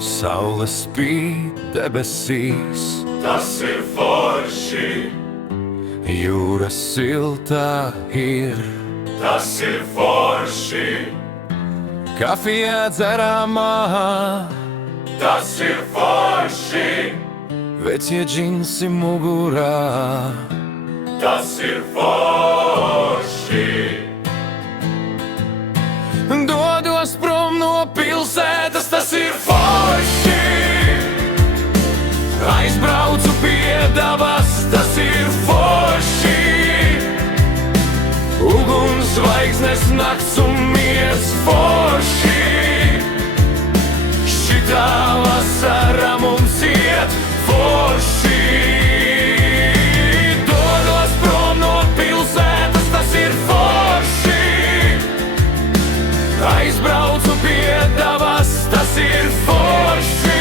Saule spīd debesīs, Tas ir forši, jūra siltā ir, tas ir forši, kafija dzeramā, tas ir forši, vecie džinsi mugurā. tas ir forši. Dodos prom no pilsētas, tas ir forši. Aizbraucu pie dabas, tas ir forši. Uguns, zvaigznes, nakts un miers forši. Šitā vasara mums iet forši. Dodos prom no pilsētas, tas ir forši. Aizbraucu pie dabas, tas ir forši.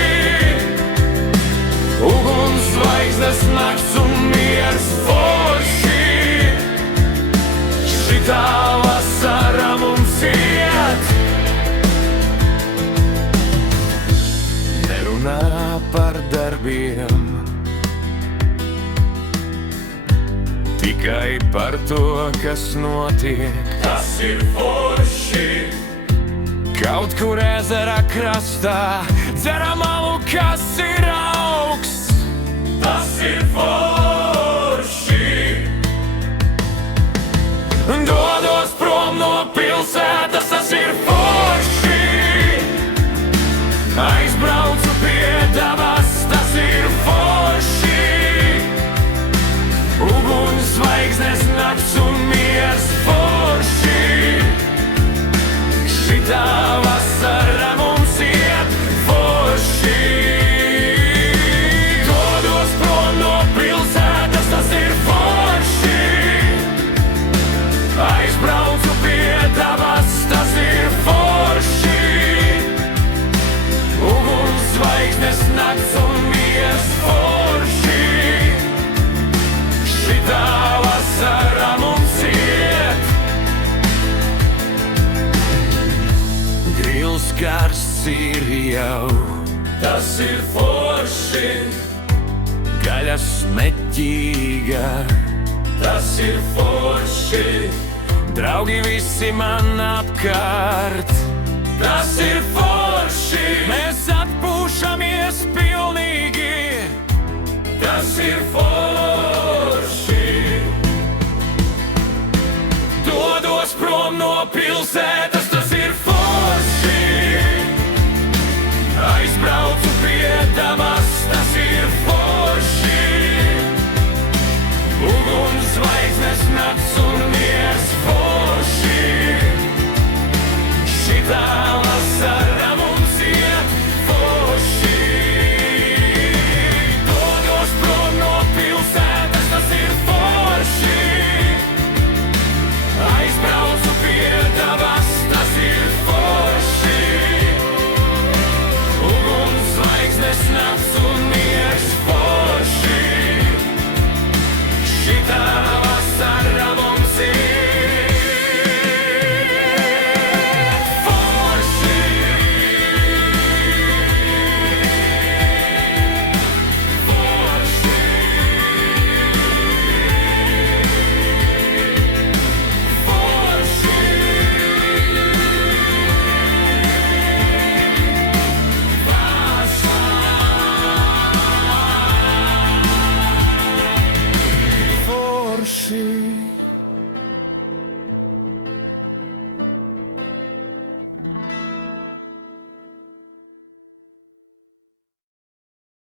Uguns, zvaigznes, nakts un miers forši. Šitā vasara mums iet. Nerunā par darbiem, tikai par to, kas notiek. Tas ir forši, Kaut kur ezera krastā dzeram alu, kas ir augsts. tas ir forši, Dodos prom no pilsētas, tas ir forši. Aizbraucu pie dabas, tas ir forši. Uguns, zvaigznes, nakts un miers forši. Šitā vasara mums iet forši. Dodos prom no pilsētas, tas ir forši. Aizbraucu pie dabas, tas ir forši. Uguns, zvaigznes, nakts un miers forši. Šitā vasara mums iet. Grils karsts ir jau, tas ir forši, gaļa smeķīga. tas ir forši, Draugi visi man apkārt, tas ir forši, mēs atpūšamies pilnīgi. tas ir forši, Dodos prom no pilsētas, tas ir forši. Aizbraucu pie dabas, tas ir forši. Uguns, zvaigznes, nakts un miers forši. Šitā vasara mums iet forši. Dodos prom no pilsētas, tas ir forši. Aizbraucu pie dabas, tas ir forši. Uguns, zvaigznes, nakts un